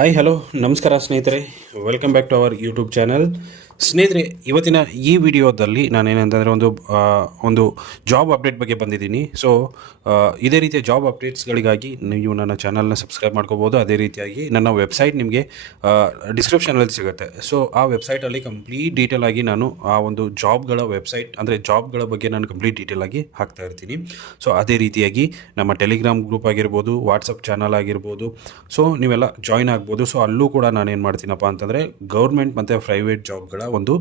Hi hello ನಮಸ್ಕಾರ ಸ್ನೇಹಿತರೆ. Welcome back to our YouTube channel ಸ್ನೇಹಿತರೆ, ಇವತ್ತಿನ ಈ ವಿಡಿಯೋದಲ್ಲಿ ನಾನೇನಂತಂದರೆ ಒಂದು ಒಂದು ಜಾಬ್ ಅಪ್ಡೇಟ್ ಬಗ್ಗೆ ಬಂದಿದ್ದೀನಿ. ಸೊ ಇದೇ ರೀತಿಯ ಜಾಬ್ ಅಪ್ಡೇಟ್ಸ್ಗಳಿಗಾಗಿ ನೀವು ನನ್ನ ಚಾನಲ್ನ ಸಬ್ಸ್ಕ್ರೈಬ್ ಮಾಡ್ಕೋಬೋದು. ಅದೇ ರೀತಿಯಾಗಿ ನನ್ನ ವೆಬ್ಸೈಟ್ ನಿಮಗೆ ಡಿಸ್ಕ್ರಿಪ್ಷನಲ್ಲಿ ಸಿಗುತ್ತೆ. ಸೊ ಆ ವೆಬ್ಸೈಟಲ್ಲಿ ಕಂಪ್ಲೀಟ್ ಡೀಟೇಲ್ ಆಗಿ ನಾನು ಆ ಒಂದು ಜಾಬ್ಗಳ ವೆಬ್ಸೈಟ್ ಅಂದರೆ ಜಾಬ್ಗಳ ಬಗ್ಗೆ ನಾನು ಕಂಪ್ಲೀಟ್ ಡೀಟೇಲ್ ಆಗಿ ಹಾಕ್ತಾ ಇರ್ತೀನಿ. ಸೊ ಅದೇ ರೀತಿಯಾಗಿ ನಮ್ಮ ಟೆಲಿಗ್ರಾಮ್ ಗ್ರೂಪ್ ಆಗಿರ್ಬೋದು ವಾಟ್ಸಪ್ ಚಾನಲ್ ಆಗಿರ್ಬೋದು ಸೊ ನೀವೆಲ್ಲ ಜಾಯ್ನ್ ಆಗ್ಬೋದು. ಸೊ ಅಲ್ಲೂ ಕೂಡ ನಾನು ಏನು ಮಾಡ್ತೀನಪ್ಪ ಅಂತಂದರೆ ಗೌರ್ಮೆಂಟ್ ಮತ್ತು ಪ್ರೈವೇಟ್ ಜಾಬ್ಗಳ ಒಂದು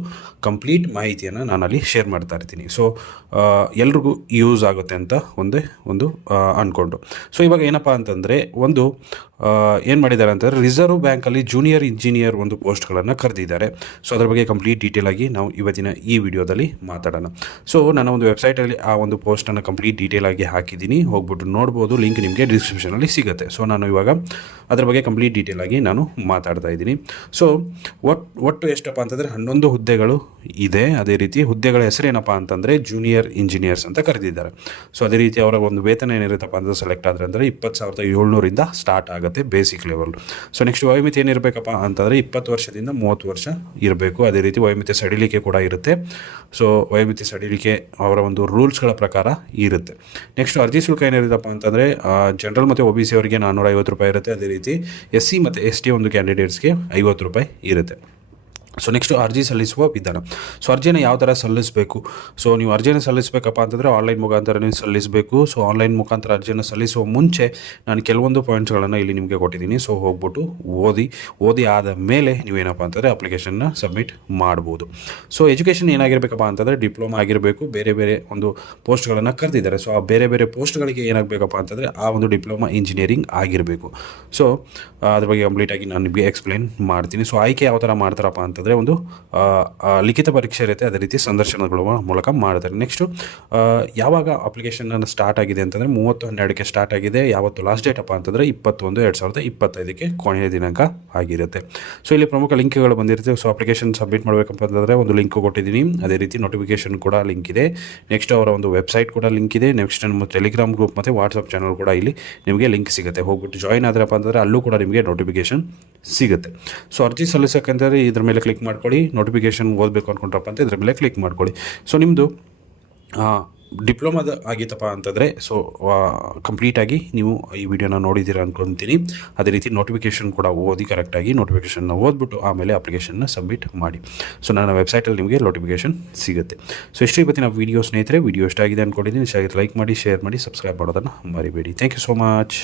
ಕಂಪ್ಲೀಟ್ ಮಾಹಿತಿಯನ್ನು ನಾನು ಅಲ್ಲಿ ಶೇರ್ ಮಾಡ್ತಾ ಇರ್ತೀನಿ. ಸೊ ಎಲ್ರಿಗೂ ಯೂಸ್ ಆಗುತ್ತೆ ಅಂತ ಒಂದೇ ಒಂದು ಅಂದ್ಕೊಂಡು ಸೊ ಇವಾಗ ಏನಪ್ಪ ಅಂತಂದರೆ ಒಂದು ಏನು ಮಾಡಿದ್ದಾರೆ ಅಂತಂದರೆ ರಿಸರ್ವ್ ಬ್ಯಾಂಕಲ್ಲಿ ಜೂನಿಯರ್ ಇಂಜಿನಿಯರ್ ಒಂದು ಪೋಸ್ಟ್ಗಳನ್ನು ಕರೆದಿದ್ದಾರೆ. ಸೊ ಅದರ ಬಗ್ಗೆ ಕಂಪ್ಲೀಟ್ ಡೀಟೇಲ್ ಆಗಿ ನಾವು ಇವತ್ತಿನ ಈ ವಿಡಿಯೋದಲ್ಲಿ ಮಾತಾಡೋಣ. ಸೊ ನಾನು ಒಂದು ವೆಬ್ಸೈಟಲ್ಲಿ ಆ ಒಂದು ಪೋಸ್ಟನ್ನು ಕಂಪ್ಲೀಟ್ ಡೀಟೇಲ್ ಆಗಿ ಹಾಕಿದ್ದೀನಿ. ಹೋಗ್ಬಿಟ್ಟು ನೋಡ್ಬೋದು. ಲಿಂಕ್ ನಿಮಗೆ ಡಿಸ್ಕ್ರಿಪ್ಷನಲ್ಲಿ ಸಿಗುತ್ತೆ. ಸೊ ನಾನು ಇವಾಗ ಅದರ ಬಗ್ಗೆ ಕಂಪ್ಲೀಟ್ ಡೀಟೇಲ್ ಆಗಿ ನಾನು ಮಾತಾಡ್ತಾ ಇದ್ದೀನಿ. ಸೊ ಒಟ್ಟು ಒಟ್ಟು ಎಷ್ಟಪ್ಪ ಅಂತಂದರೆ ಹನ್ನೊಂದು ಹುದ್ದೆಗಳು ಇದೆ. ಅದೇ ರೀತಿ ಹುದ್ದೆಗಳ ಹೆಸರೇನಪ್ಪ ಅಂತಂದರೆ ಜೂನಿಯರ್ ಇಂಜಿನಿಯರ್ಸ್ ಅಂತ ಕರೆದಿದ್ದಾರೆ. ಸೊ ಅದೇ ರೀತಿ ಅವರ ಒಂದು ವೇತನ ಏನಿರುತ್ತಪ್ಪ ಅಂತ ಸೆಲೆಕ್ಟ್ ಆದರೆ ಅಂದರೆ ಇಪ್ಪತ್ತು ಸಾವಿರದ ಏಳ್ನೂರಿಂದ ಸ್ಟಾರ್ಟ್ ಆಗುತ್ತೆ ಬೇಸಿಕ್ ಲೆವೆಲ್ ಸೊ ನೆಕ್ಸ್ಟ್ ವಯೋಮಿತಿ ಏನಿರಬೇಕಪ್ಪ ಅಂತಂದರೆ ಇಪ್ಪತ್ತು ವರ್ಷದಿಂದ ಮೂವತ್ತು ವರ್ಷ ಇರಬೇಕು. ಅದೇ ರೀತಿ ವಯೋಮಿತಿ ಸಡಿಲಿಕೆ ಕೂಡ ಇರುತ್ತೆ. ಸೊ ವಯೋಮಿತಿ ಸಡಿಲಿಕೆ ಅವರ ಒಂದು ರೂಲ್ಸ್ಗಳ ಪ್ರಕಾರ ಇರುತ್ತೆ. ನೆಕ್ಸ್ಟ್ ಅರ್ಜಿ ಶುಲ್ಕ ಏನಿರುತ್ತಪ್ಪ ಅಂತಂದರೆ ಜನರಲ್ ಮತ್ತು ಒ ಬಿ ಸಿ ಅವರಿಗೆ ನಾನ್ನೂರ ಐವತ್ತು ರೂಪಾಯಿ ಇರುತ್ತೆ. ಅದೇ ರೀತಿ ಎಸ್ ಸಿ ಮತ್ತು ಎಸ್ ಟಿ ಒಂದು ಕ್ಯಾಂಡಿಡೇಟ್ಸ್ಗೆ ಐವತ್ತು ರೂಪಾಯಿ ಇರುತ್ತೆ. ಸೊ ನೆಕ್ಸ್ಟು ಅರ್ಜಿ ಸಲ್ಲಿಸುವ ವಿಧಾನ. ಸೊ ಅರ್ಜಿನ ಯಾವ ಥರ ಸಲ್ಲಿಸಬೇಕು? ಸೊ ನೀವು ಅರ್ಜಿನ ಸಲ್ಲಿಸಬೇಕಪ್ಪ ಅಂತಂದರೆ ಆನ್ಲೈನ್ ಮುಖಾಂತರನೇ ಸಲ್ಲಿಸಬೇಕು. ಸೊ ಆನ್ಲೈನ್ ಮುಖಾಂತರ ಅರ್ಜಿಯನ್ನು ಸಲ್ಲಿಸುವ ಮುಂಚೆ ನಾನು ಕೆಲವೊಂದು ಪಾಯಿಂಟ್ಸ್ಗಳನ್ನು ಇಲ್ಲಿ ನಿಮಗೆ ಕೊಟ್ಟಿದ್ದೀನಿ. ಸೊ ಹೋಗ್ಬಿಟ್ಟು ಓದಿ ಓದಿ ಆದ ಮೇಲೆ ನೀವೇನಪ್ಪ ಅಂತಂದರೆ ಅಪ್ಲಿಕೇಶನ್ನ ಸಬ್ಮಿಟ್ ಮಾಡ್ಬೋದು. ಸೊ ಎಜುಕೇಷನ್ ಏನಾಗಿರಬೇಕಪ್ಪ ಅಂತಂದರೆ ಡಿಪ್ಲೊಮಾ ಆಗಿರಬೇಕು. ಬೇರೆ ಬೇರೆ ಒಂದು ಪೋಸ್ಟ್ಗಳನ್ನು ಕರೆದಿದ್ದಾರೆ. ಸೊ ಆ ಬೇರೆ ಬೇರೆ ಪೋಸ್ಟ್ಗಳಿಗೆ ಏನಾಗಬೇಕಪ್ಪ ಅಂತಂದರೆ ಆ ಒಂದು ಡಿಪ್ಲೊಮಾ ಇಂಜಿನಿಯರಿಂಗ್ ಆಗಿರಬೇಕು. ಸೊ ಅದ್ರ ಬಗ್ಗೆ ಕಂಪ್ಲೀಟಾಗಿ ನಾನು ನಿಮಗೆ ಎಕ್ಸ್ಪ್ಲೇನ್ ಮಾಡ್ತೀನಿ. ಸೊ ಆಯ್ಕೆ ಯಾವ ಥರ ಮಾಡ್ತಾರಪ್ಪ ಅಂತಂದರೆ ಒಂದು ಆ, ಆ, ಲಿಖಿತ ಪರೀಕ್ಷೆ ಇರುತ್ತೆ ಅದೇ ರೀತಿ ಸಂದರ್ಶನಗಳ ಮೂಲಕ ಮಾಡ್ತಾರೆ ನೆಕ್ಸ್ಟು ಯಾವಾಗ ಅಪ್ಲಿಕೇಶನ್ ಸ್ಟಾರ್ಟ್ ಆಗಿದೆ ಅಂತಂದರೆ ಮೂವತ್ತು ಹನ್ನೆರಡಕ್ಕೆ ಸ್ಟಾರ್ಟ್ ಆಗಿದೆ ಯಾವತ್ತು ಲಾಸ್ಟ್ ಡೇಟ್ ಅಪ್ಪ ಅಂತಂದರೆ ಇಪ್ಪತ್ತೊಂದು ಎರಡು ಸಾವಿರದ ಇಪ್ಪತ್ತೈದಕ್ಕೆ ಕೊನೆಯ ದಿನಾಂಕ ಆಗಿರುತ್ತೆ. ಸೊ ಇಲ್ಲಿ ಪ್ರಮುಖ ಲಿಂಕ್ಗಳು ಬಂದಿರುತ್ತೆ. ಸೊ ಅಪ್ಲಿಕೇಶನ್ ಸಬ್ಮಿಟ್ ಮಾಡಬೇಕಪ್ಪ ಅಂತಂದರೆ ಒಂದು ಲಿಂಕ್ ಕೊಟ್ಟಿದ್ದೀನಿ. ಅದೇ ರೀತಿ ನೋಟಿಫಿಕೇಶನ್ ಕೂಡ ಲಿಂಕ್ ಇದೆ. ನೆಕ್ಸ್ಟ್ ಅವರ ಒಂದು ವೆಬ್ಸೈಟ್ ಕೂಡ ಲಿಂಕ್ ಇದೆ. ನೆಕ್ಸ್ಟ್ ನಮ್ಮ ಟೆಲಿಗ್ರಾಮ್ ಗ್ರೂಪ್ ಮತ್ತು ವಾಟ್ಸಪ್ ಚಾನಲ್ ಕೂಡ ಇಲ್ಲಿ ನಿಮಗೆ ಲಿಂಕ್ ಸಿಗುತ್ತೆ. ಹೋಗ್ಬಿಟ್ಟು ಜಾಯ್ನ್ ಆದ್ರಪ್ಪ ಅಂತಂದರೆ ಅಲ್ಲೂ ಕೂಡ ನಿಮಗೆ ನೋಟಿಫಿಕೇಶನ್ ಸಿಗುತ್ತೆ. ಸೊ ಅರ್ಜಿ ಸಲ್ಲಿಸೋಕ್ಕಂತಂದರೆ ಇದ್ರ ಮೇಲೆ ಕ್ಲಿಕ್ ಮಾಡ್ಕೊಳ್ಳಿ ನೋಟಿಫಿಕೇಷನ್ ಓದಬೇಕು ಅಂದ್ಕೊಂಡ್ರಪ್ಪ ಅಂತ ಇದ್ರ ಮೇಲೆ ಕ್ಲಿಕ್ ಮಾಡ್ಕೊಳ್ಳಿ. ಸೊ ನಿಮ್ಮದು ಡಿಪ್ಲೊಮಾದ ಆಗಿತ್ತಪ್ಪ ಅಂತಂದರೆ ಸೊ ಕಂಪ್ಲೀಟಾಗಿ ನೀವು ಈ ವಿಡಿಯೋನ ನೋಡಿದ್ದೀರಾ ಅನ್ಕೊತೀನಿ. ಅದೇ ರೀತಿ ನೋಟಿಫಿಕೇಷನ್ ಕೂಡ ಓದಿ ಕರೆಕ್ಟಾಗಿ ನೋಟಿಫಿಕೇಷನ್ನ ಓದ್ಬಿಟ್ಟು ಆಮೇಲೆ ಅಪ್ಲಿಕೇಶನ್ನ ಸಬ್ಮಿಟ್ ಮಾಡಿ. ಸೊ ನನ್ನ ವೆಬ್ಸೈಟಲ್ಲಿ ನಿಮಗೆ ನೋಟಿಫಿಕೇಷನ್ ಸಿಗುತ್ತೆ. ಸೊ ಇಷ್ಟು ಇವತ್ತಿನ ವೀಡಿಯೋ ಸ್ನೇಹಿತರೆ ವಿಡಿಯೋ ಇಷ್ಟ ಆಗಿದೆ ಅಂದ್ಕೊಂಡಿದ್ದೀನಿ ಇಷ್ಟ ಲೈಕ್ ಮಾಡಿ ಶೇರ್ ಮಾಡಿ ಸಬ್ಸ್ಕ್ರೈಬ್ ಮಾಡೋದನ್ನು ಮರಿಬೇಡಿ. Thank you so much